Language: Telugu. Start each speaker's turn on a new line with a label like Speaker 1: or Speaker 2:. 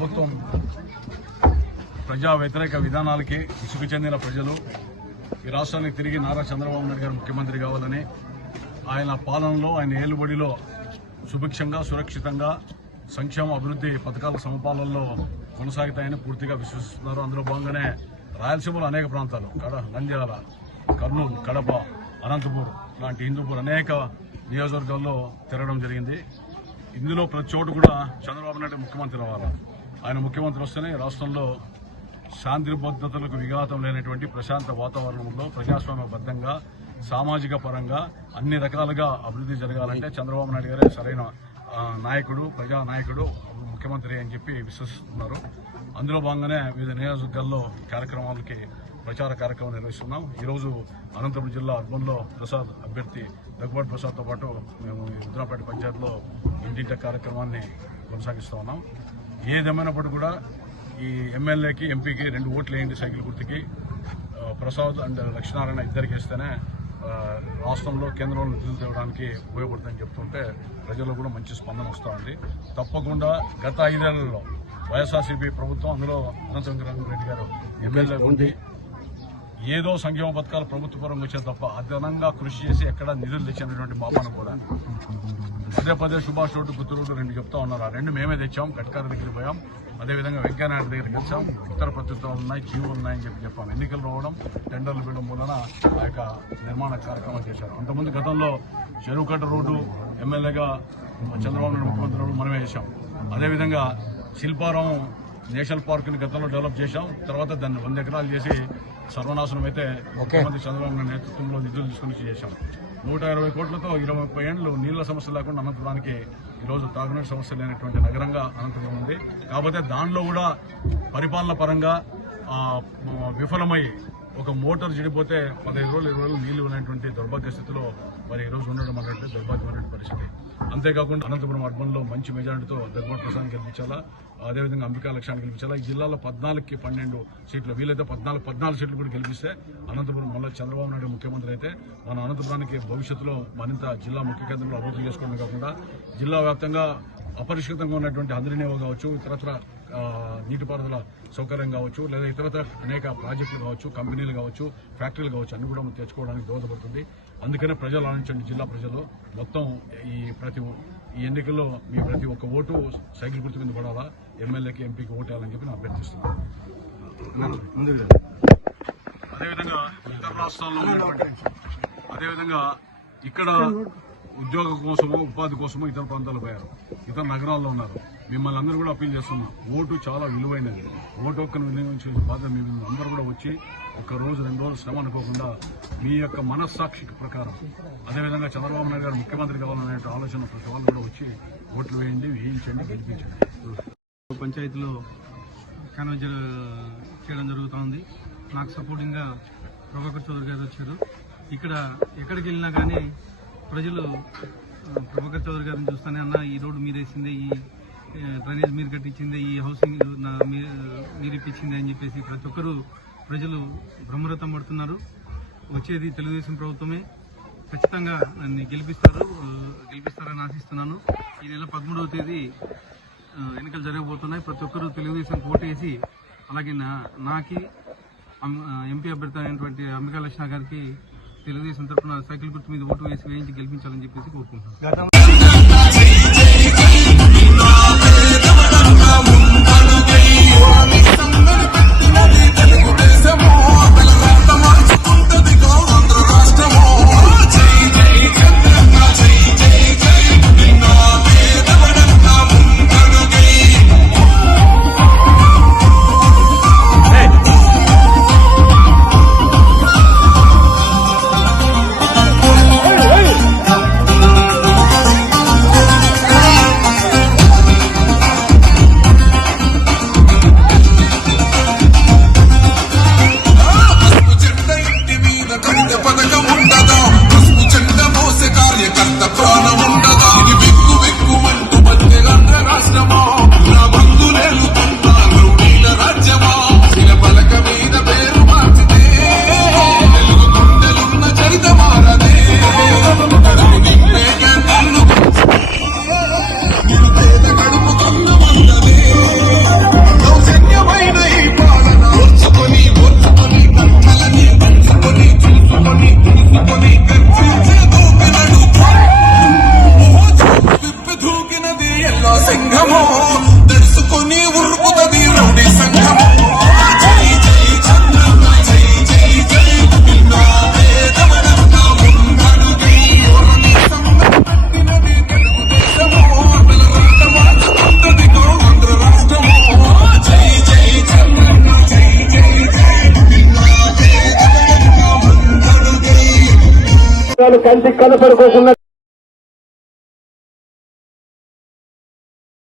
Speaker 1: ప్రభుత్వం ప్రజా వ్యతిరేక విధానాలకి ఇసుకు చెందిన ప్రజలు ఈ రాష్ట్రానికి తిరిగి నారా చంద్రబాబు నాయుడు గారు ముఖ్యమంత్రి కావాలని ఆయన పాలనలో ఆయన ఏలుబడిలో సుభిక్షంగా సురక్షితంగా సంక్షేమ అభివృద్ధి పథకాల సమపాలనలో కొనసాగుతాయని పూర్తిగా విశ్వసిస్తున్నారు. అందులో భాగంగానే రాయలసీమలో అనేక ప్రాంతాలు కడ నంద్యాల కర్నూలు కడప అనంతపూర్ లాంటి హిందూపూర్ అనేక నియోజకవర్గాల్లో తిరగడం జరిగింది. ఇందులో ప్రతి చోటు కూడా చంద్రబాబు నాయుడు ముఖ్యమంత్రి అవ్వాలి? ఆయన ముఖ్యమంత్రి వస్తేనే రాష్ట్రంలో శాంతి భద్రతలకు విఘాతం లేనటువంటి ప్రశాంత వాతావరణంలో ప్రజాస్వామ్యబద్ధంగా సామాజిక పరంగా అన్ని రకాలుగా అభివృద్ధి జరగాలంటే చంద్రబాబు నాయుడు గారే సరైన నాయకుడు ప్రజా నాయకుడు ముఖ్యమంత్రి అని చెప్పి విశ్వసిస్తున్నారు. అందులో భాగంగానే వివిధ నియోజకవర్గాల్లో కార్యక్రమాలకి ప్రచార కార్యక్రమం నిర్వహిస్తున్నాం. ఈరోజు అనంతపురం జిల్లా అర్బన్లో ప్రసాద్ అభ్యర్థి దగ్గుబాటు ప్రసాద్తో పాటు మేము రుద్రాపేట పంచాయతీలో ఇంటింట కార్యక్రమాన్ని కొనసాగిస్తూ ఉన్నాం. ఏదేమైనప్పటికీ కూడా ఈ ఎమ్మెల్యేకి ఎంపీకి రెండు ఓట్లు వేయండి సైకిల్ గుర్తుకి. ప్రసాద్ అండ్ లక్ష్మీనారాయణ ఇద్దరికి ఇస్తేనే రాష్ట్రంలో కేంద్రంలో నిధులు తేవడానికి ఉపయోగపడుతుందని చెప్తుంటే ప్రజల్లో కూడా మంచి స్పందన వస్తూ ఉంది తప్పకుండా గత ఐదేళ్ళలో వైఎస్ఆర్సీపీ ప్రభుత్వం అందులో అనంత రెడ్డి గారు ఎమ్మెల్యే ఉండి ఏదో సంక్షేమ పథకాలు ప్రభుత్వ పరంగా వచ్చే తప్ప అదనంగా కృషి చేసి ఎక్కడ నిధులు తెచ్చినటువంటి మాపన కూడా. పదే పదే సుభాష్ రోడ్డు పుత్తూరు రోడ్డు రెండు చెప్తా ఉన్నారు. ఆ రెండు మేమే తెచ్చాం కట్కార దగ్గరికి పోయాం. అదేవిధంగా వెంకయ్యనాయుడు దగ్గరికి వచ్చాం ఉత్తర పత్రికలు ఉన్నాయి క్యూ ఉన్నాయని చెప్పి చెప్పాం. ఎన్నికలు రావడం టెండర్లు వేయడం మూలన ఆ యొక్క నిర్మాణ కార్యక్రమం చేశారు. అంతకుముందు గతంలో చెరువుకట్ట రోడ్డు ఎమ్మెల్యేగా చంద్రబాబు నాయుడు ముఖ్యమంత్రి రోడ్డు మనమే చేశాం. అదేవిధంగా శిల్పారామం నేషనల్ పార్క్ని గతంలో డెవలప్ చేశాం. తర్వాత దాన్ని వంద ఎకరాలు చేసి సర్వనాశనం అయితే ముఖ్యమంత్రి చంద్రబాబు నాయుడు నేతృత్వంలో నిధులు తీసుకుని చేశాం. నూట ఇరవై కోట్లతో ఇరవై ముప్పై ఏళ్ళు నీళ్ళ సమస్య లేకుండా అనంతపురానికి ఈరోజు తాగునీటి సమస్య లేనటువంటి నగరంగా అనంతపురం ఉంది. కాకపోతే దానిలో కూడా పరిపాలన పరంగా విఫలమై ఒక మోటార్ చెడిపోతే పదహైదు రోజులు ఇరవై రోజులు నీళ్ళు ఉన్నటువంటి దౌర్భాగ్య స్థితిలో మరి ఈరోజు ఉండడం అన్నట్టు దౌర్భాగ్యమైన పరిస్థితి. అంతేకాకుండా అనంతపురం అర్బన్లో మంచి మెజారిటీతో దగ్గర ప్రసాద్ గెలిపించాలా? అదేవిధంగా అంబికా లక్ష్యాన్ని గెలిపించాలా? ఈ జిల్లాలో పద్నాలుగుకి పన్నెండు సీట్లు వీలైతే పద్నాలుగు పద్నాలుగు సీట్లు కూడా గెలిపిస్తే అనంతపురం మళ్ళీ చంద్రబాబు నాయుడు ముఖ్యమంత్రి అయితే మన అనంతపురానికి భవిష్యత్తులో మరింత జిల్లా ముఖ్య కేంద్రంలో అభివృద్ధి చేసుకోవడం కాకుండా జిల్లా వ్యాప్తంగా అపరిష్కృతంగా ఉన్నటువంటి హంద్రినేవ కావచ్చు ఇతరత్ర నీటిపారుదల సౌకర్యం కావచ్చు లేదా ఇతరత్ర అనేక ప్రాజెక్టులు కావచ్చు కంపెనీలు కావచ్చు ఫ్యాక్టరీలు కావచ్చు అన్ని కూడా మనం తెచ్చుకోవడానికి దోహదపడుతుంది. అందుకనే ప్రజలు ఆలోచించండి జిల్లా ప్రజలు. మొత్తం ఈ ప్రతి ఈ ఎన్నికల్లో మీ ప్రతి ఒక్క ఓటు సైకిల్ గుర్తు మీద పడాలా? ఎమ్మెల్యేకి ఎంపీకి ఓటు వేయాలని చెప్పి నేను అభ్యర్థిస్తున్నాను అదేవిధంగా ఇతర రాష్ట్రాల్లో అదేవిధంగా ఇక్కడ ఉద్యోగ కోసము ఉపాధి కోసము ఇతర ప్రాంతాలు పోయారు. ఇతర నగరాల్లో ఉన్నారు. మిమ్మల్ని అందరూ కూడా అప్పీల్ చేస్తున్నాం. ఓటు చాలా విలువైనది. ఓటు ఒక్క వినియోగించే బాధ్యత మిమ్మల్ని అందరూ కూడా వచ్చి ఒక రోజు రెండు రోజులు శ్రమ అనుకోకుండా మీ యొక్క మనస్సాక్షి ప్రకారం అదేవిధంగా చంద్రబాబు నాయుడు గారు ముఖ్యమంత్రి కావాలనే ఆలోచన ప్రతి వాళ్ళు కూడా వచ్చి ఓట్లు వేయండి వేయించండి గెలిపించండి.
Speaker 2: పంచాయతీలో కన్వెన్షన్ చేయడం జరుగుతోంది నాకు సపోర్టింగ్గా ప్రభాకర్ చౌదరి గారు వచ్చారు. ఇక్కడ ఎక్కడికి వెళ్ళినా కానీ ప్రజలు ప్రభాకర్ చౌదరి గారిని చూస్తానే అన్న ఈ రోడ్డు మీరు ఈ డ్రైనేజ్ మీరు కట్టించింది ఈ హౌసింగ్ మీరు ఇప్పించింది అని చెప్పేసి ప్రతి ఒక్కరూ ప్రజలు బ్రహ్మరథం పడుతున్నారు. వచ్చేది తెలుగుదేశం ప్రభుత్వమే. ఖచ్చితంగా నన్ను గెలిపిస్తారు గెలిపిస్తారని ఆశిస్తున్నాను. ఈ నెల పదమూడవ తేదీ ఎన్నికలు జరగబోతున్నాయి. ప్రతి ఒక్కరూ తెలుగుదేశం ఓటేసి అలాగే నా నాకి ఎంపీ అభ్యర్థి అయినటువంటి అంబికా లక్ష్మణ గారికి తెలుగుదేశం తరఫున సైకిల్ గుర్తు మీద ఓటు వేసి వేయించి గెలిపించాలని చెప్పేసి కోరుకుంటున్నాను. కంటికి కనపడుకోకుండా